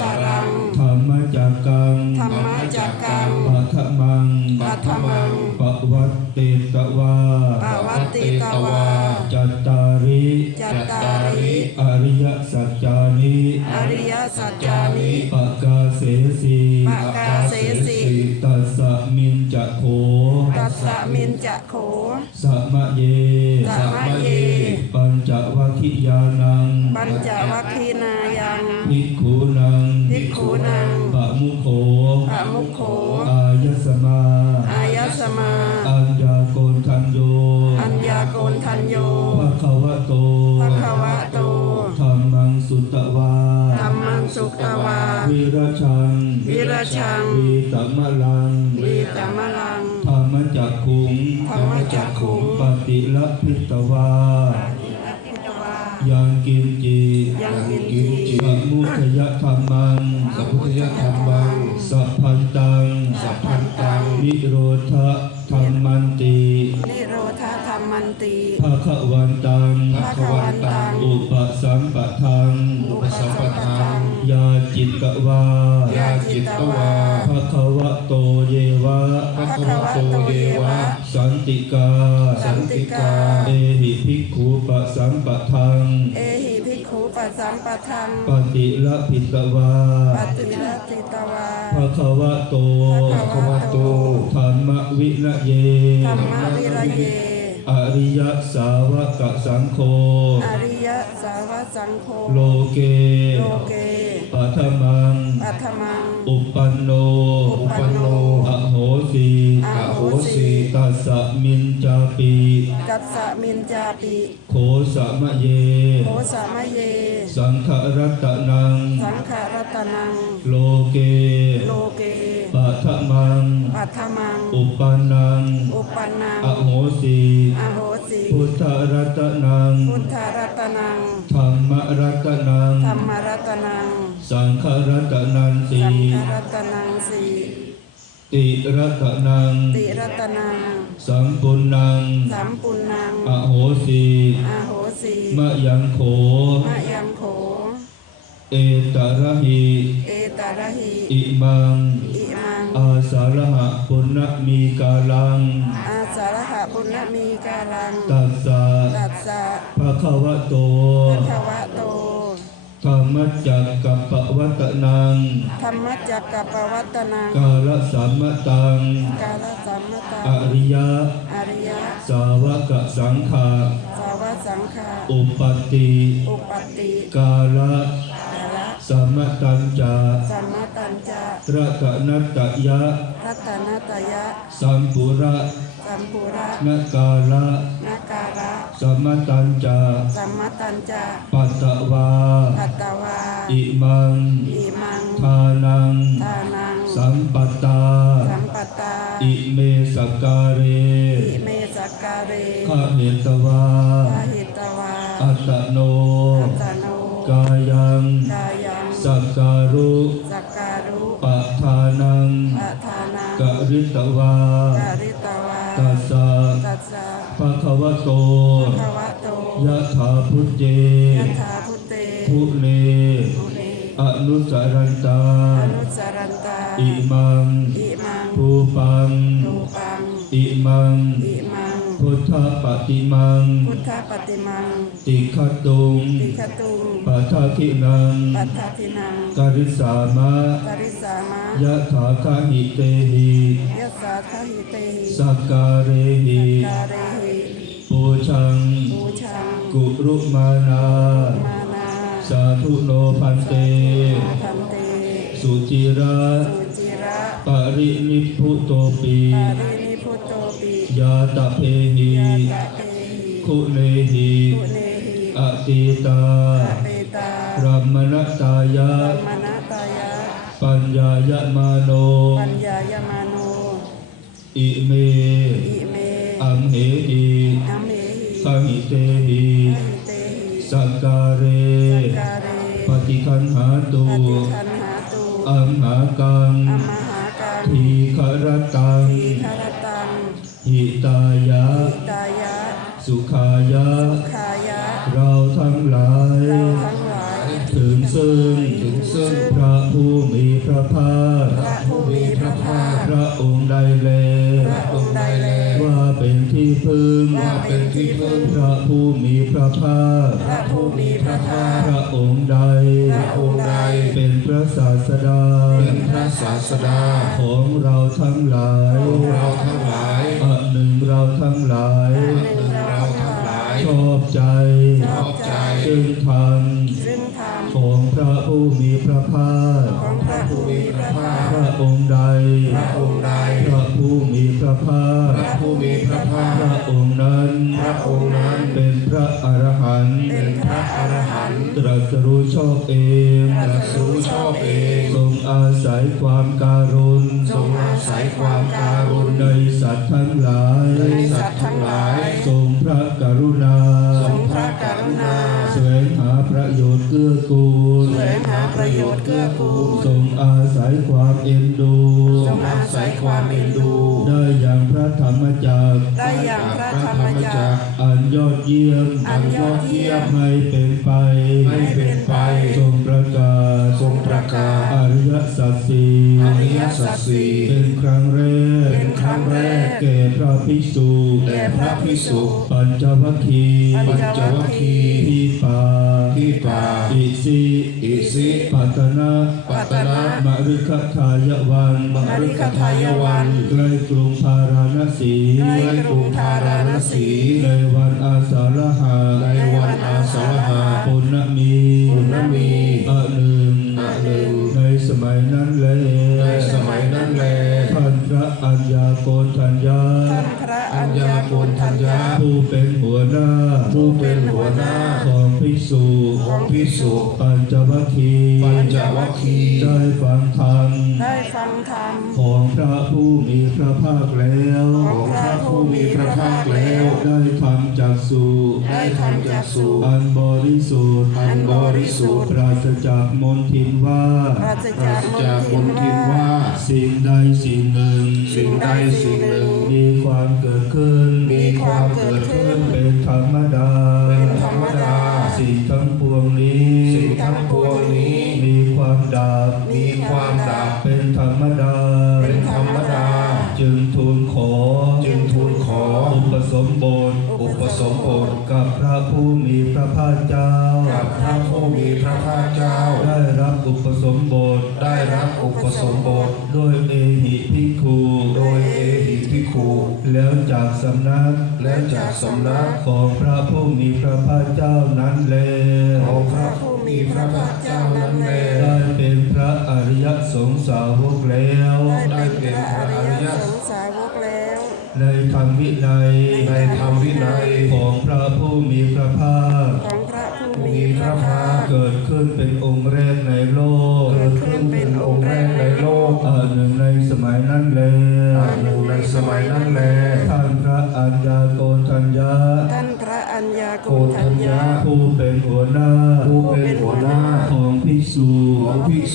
ตารังธรรมจักกังธรรมจักกังปัทมังปัทมังปวัตเตตวาปาวัตติตวาจัตตาริจัตตาริอริยสัจจานิอริยสัจจานิปะกาเสสีปะกาเสสิตัสสะมินจะโขตัสสะมินจะโขสะมะเยสะมะเย ปัญจวัคคิยานังปัญจวัคคีนา วาพิตวายังกินจียังกินจิสมุทยธรรมังสัพพุทธธรรมังสัพพันตังสัพพันตังนิโรธธรรมันตินิโรธาธรรมันติภะคะวันตังภะคะวันตังอุปสัมปะทังอุปสัมปทังยาจิตกวายาจิตวาภะคะวะโตเยวะภะคะวะโตเยวะสัน ติกา สันติกา เอหิภิกขุปะสัมปะทัง เอหิภิกขุปัสสัมปทัง ปฏิละพิตวาปฏิรติตวาภะคะวะโตภะคะวะโตธรรมวินะเยธรรมวิรเย อริยสาวกสังโฆ อริยสาวสังโฆ โลเก โลเกปัทมัง ปัทมัง อุปันโน อุปันโนอโหสีอโหสิ ตัสสะมินจาปีกัสสะมินจาปิโขสะมะเย โหสามะเย สังขรัตนัง สังขารัตนัง โลเกโลเกปัทมัง ปัทมัง อุปันนัง อุปันนัง อโหสีอโหสิพุทธรัตนัง พุทธรัตนัง ธรรมรัตนัง ธรรมรัตนัง สังขรัตนังสีสังฆรัตนังสี ติรัตนัง ติรัตนัง สัมปุนัง สัมปุนัง อโหสีอโหสีมะยังโข มะยังโข เอตระหิ เอตาระหิ อิมัง อิมัง อาสาระหะปุณณมีกาลัง อาสารหะปุณณมีกาลัง ตัสสะตัสสะภะคะวะโตภะคะวะโต ธรรมจักกัปปวัตนัง ธรรมจักกัปปวัตนัง กาลสัมมตัง กาลสัมมตาอริยะ อริยะ สาวกสังขาสาวสังฆาอุปปติ อุปติ กาละกาละสัมมตัญจาสัมมตัญจะรัตนัตตยะรัตนตยะ สัมปุระสัมปุระนกาละนาการะสัมมตัญจาสัมมตัญจะปัตตวาปัตตวา อิมังอิมังทานังทานังสัมปตตาสัมปตา อิเมสการเรอิเมสักการเรข้าเหตวาปาหิตวาอัตตโนอัตตโน กายังกายังสักการุสักการุปะทานังปัทานังกริตวาการิตวาตัสสะตัสสะภะคะวะโตภะคะวะโตยะถาพุทเจยะถาพุเตทุเลภูเร อนุสรันตา อนุสารันตา อิมัง อิมังภูปังรูปัง อิมัง อิมัง พุทธปฏิมัง พุทธปฏิมัง ติคตุงติคตุงปัทคินังปัฏฐทินังกริสามะกริสามะยะถาคาหิเตหิยัสสาทหิเตหิสักการเรหิกาเรหิปูชังบูชัง กุรุมานามานา สาธุโนพันเต พันเต สุจิระสุจิระปรินิพพุโตปีปารินิพุตโตปิยาตะเพหิยาตะเตหิคุเนหิปุเนหิอติตาอเปตารัมมณตายะมณตายะ ปัญญายะมาโน ปัญญายมาโน อิเม อิเมอัมเหหิอัมเหหิขหิเตหิอหิเตหิสักกา ปฏิคันหาตุปฏิคันหาตุอัมหากังอมหากังทีครตังทีคารตังหิตายะ อิตายะ สุขายะขายะเราทั้งหลาย เราทั้งหลาย ถึงซึ่งถึงซึ่งพระผู้มีพระภาคพระผู้มีพระภาคพระองค์ใดแลพระองค์ใดแลว่าเป็นที่พึ่งว่าเป็นที่พึ่งพระผู้มีพระภาคพระผู้มีพระภาคพระ ศาสดา เป็นพระศาสดา ของเราทั้งหลายของเราทั้งหลายอันหนึ่งเราทั้งหลายหนึ่งเราทั้งหลาย ชอบใจชอบใจซึ่งธรรมซึ่งธรรมของพระผู้มีพระภาคของพระผู้มีพระภาคพระองค์ใดพระองค์ใดพระผู้มีพระภาคพระผู้มีพระภาพคระองค์นั้นพระองค์นั้นเป็นพระอรหันต์เป็นพระอรหันต์ตรัสรู้ชอบเองตรั เกื้อกูลแสวงหาประโยชน์เกื้อกูลทรงอาศัยความเอ็นดูทรงอาศัยความเอ็นดู ได้อย่างพระธรรมจักรได้อย่างพระธรรมจักรอันยอดเยี่ยมอันยอดเยี่ยมไม่เป็นไปไม่เป็นไปทรงประกาศทรงประกาศอริยสัจสี่อริยสัจสี่เป็นครั้งแรกเป็นครั้งแรกแก่พระภิกษุแด่พระภิกษุปัญจวัคคีย์ปัญจวัคคีย์ที่ป่า ป่าอิสิอิสิปัตนะปัตตนะมฤคทายวันมฤคทายวันใกล้กรุงพาราณสีใกล้กรุงพาราณสีในวันอาสาฬหะในวันอาสาฬหะ ณทัญญาผู้เป็นหัวหน้า ผู้เป็นหัวหน้า ของภิกษุของภิกษุปัญจวัคคีย์ปัญจวัคคีย์ได้ฟังธรรมได้ฟังธรรมของพระผู้มีพระภาคแล้ว ของพระผู้มีพระภาคแล้ว ได้ทำจากสุได้ทำจากสุอันบริสุทธิ์อันบริสุทธิ์ปราศจากมลทินว่าปราศปราจากศมจากมลลทิทินนว่าว่า สิ่งใดสิ่งหนึ่ง สิ่งใดสิ่งหนึ่ง แล้วจากสำนักและจากสำนักของพระผู้มีพระภาคเจ้านั้นแลของพระผู้มีพระภาคเจ้านั้นแลได้เป็นพระอริยสงสาวกแล้วได้เป็นพระอริยสงฆ์สาวกแล้ว ในธรรมวินัยในธรรมวินัยของพระผู้มีพระภาคของพระผู้ผู้มีมีพพระระภาภาคคเกิดขึ้นเป็นองค์แรกในโลก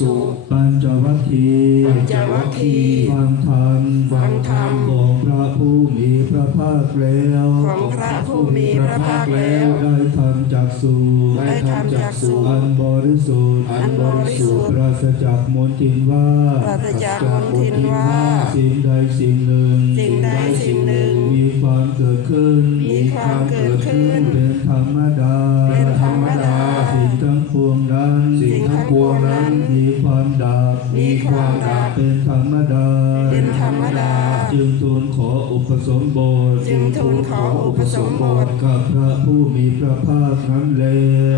ของภิกษุปัญจวัคคีย์ปัญจวัคคีย์ฟังธรรมฟังธรรมของพระผู้มีพระภาคแล้วของพระผู้มีพระภาคแล้วได้ทำจากสูได้ทำจากสุอันบริสุทธิ์อันบริสุทธิ์ปราศจากมลทินว่าปราศจากมลทินว่าสิ่งใดสิ่งหนึ่งสิ่งใดสิ่งหนึ่ง มีความเกิดขึ้นมีความเกิดขึ้นเป็น ปสมบทจึงทูลขออุปสมบทกับพระผู้มีพระภาคนั้นแล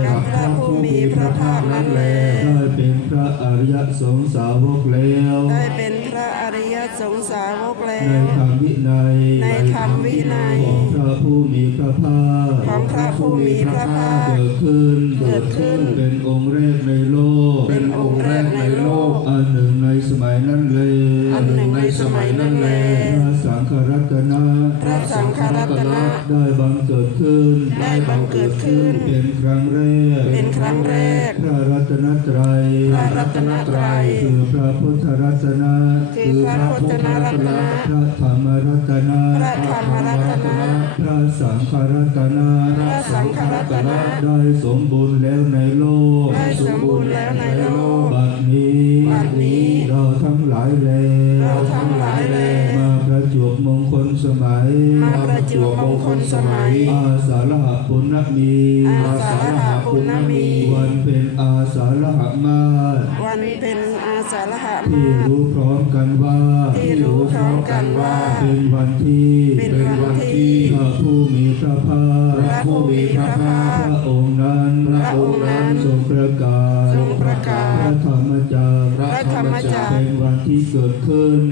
กับพระผู้มีพระภาคนั้นแลได้เป็นพระอริยสงสาวกแล้วได้เป็นพระอริยสงฆ์สาวกแล้ในวธรรมวินัยในธรรมวินัยของพระผู้มีพระภาคของพระผู้มีพระภาคเกิดขึ้นเกิดขึ้นเป็นองค์แรกใน บังเกิดขึ้น เป็นครั้งแรกเป็นครั้งแรก พระรัตนตรัยพระรัตนตรัยคือพระพุทธรัตนะคือพระพุทธรัตนะพระธรรมรัตนะพระธรรมรัตนะพระสังฆรัตนะพระสังฆรัตนะได้สมบูรณ์แล้วในโลกได้สมบูรณ์แล้วใน ลสมัยมาประจวบมงคลสมัย อาสาฬหปุณณมีอาสาฬหปุณณมี วันเป็นอาสาฬหมาศวันเป็นอาสาฬหที่มาศรู้พร้อมกันว่า ที่รู้พร้อมกันว่า เป็นวันที่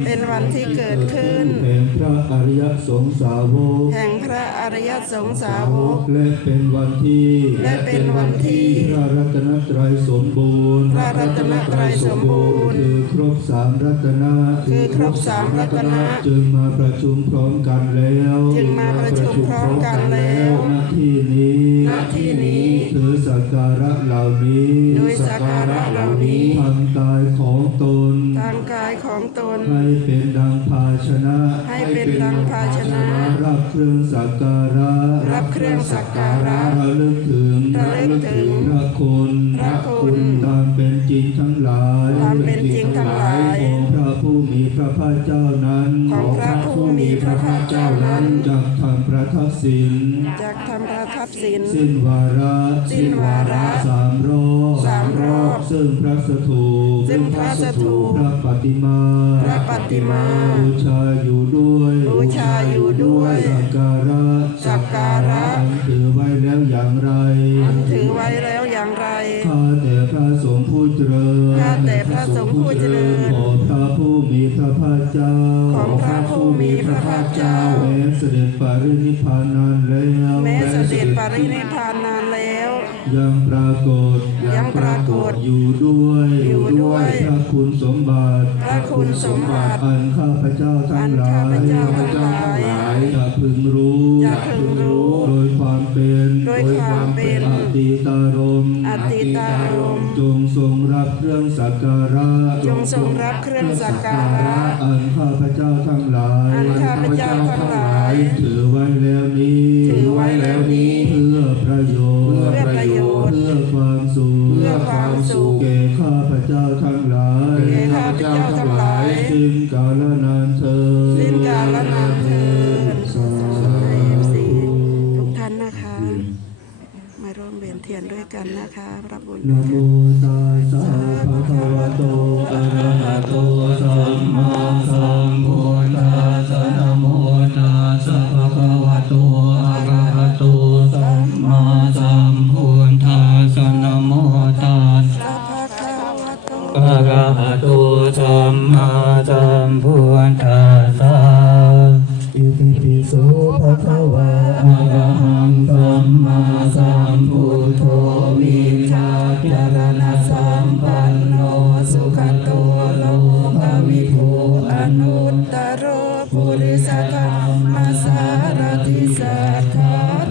เป็นวันที่เกิดขึ้น แห่งพระอริยสงสาวกแห่งพระอริยสงสาวก และเป็นวันที่และเป็นวันที่พระรัตนตรัยสมบูรณ์พระรัตนตรัยสมบูรณ์คือครบสามรัตนะคือครบสามรัตนะจึงมาประชุมพร้อมกันแล้วจึงมาประชุมพร้อมกันแล้วณที่นี้ณที่นี้ถือสักการะเหล่านี้โดยสักการะเหล่า ของตน ให้เป็นดังภาชนะ ให้เป็นดังภาชนะ รับเครื่องสักการะ รับเครื่องสักการะระลึกถึงระลึกถึงพระคุณพระคุณตามเป็นจริงทั้งหลายตามเป็นจริงทั้งหลายของพระผู้มีพระภาคเจ้านั้นของพระผู้มีพระภาคเจ้านั้นจากทำประทักษิณจากทำประทับศีลสิ้นวาระสิ้นวาระ ซึ่งพระสถูปซึ่งพระสถูปพระปฏิมาพระปฏิมาบูชาอยู่ด้วยบูชาอยู่ด้วยสักการะสักการะอันถือไว้แล้วอย่างไรถือไว้แล้วอย่างไรข้าแต่พระสงฆ์ผู้เจริญข้าแต่พระสงฆ์ผู้เจริญขอพระผู้มีพระภาคเจ้าของพระผู้มีพระภาคเจ้าแม้เสด็จปรินิพพานนานแล้วแม้เสด็จปรินิพพานนานแล้ว ยังปรากฏยังปรากฏอยู่ด้วยอยู่ด้วยพระคุณสมบัติพระคุณสมบัติอันข้าพเจ้าทั้งหลายอันข้าพเจ้าทั้งหลายจะพึงรู้จะพึงรู้ โดยความเป็นโดยความเป็นอติตารมณ์อติตารมณ์จงทรงรับเครื่องสักการะจงทรงรับเครื่องสักการะอันข้าพเจ้าทั้งหลายอันข้าพเจ้าทั้งหลายถือ ปุริสธรรมสารติสัทธา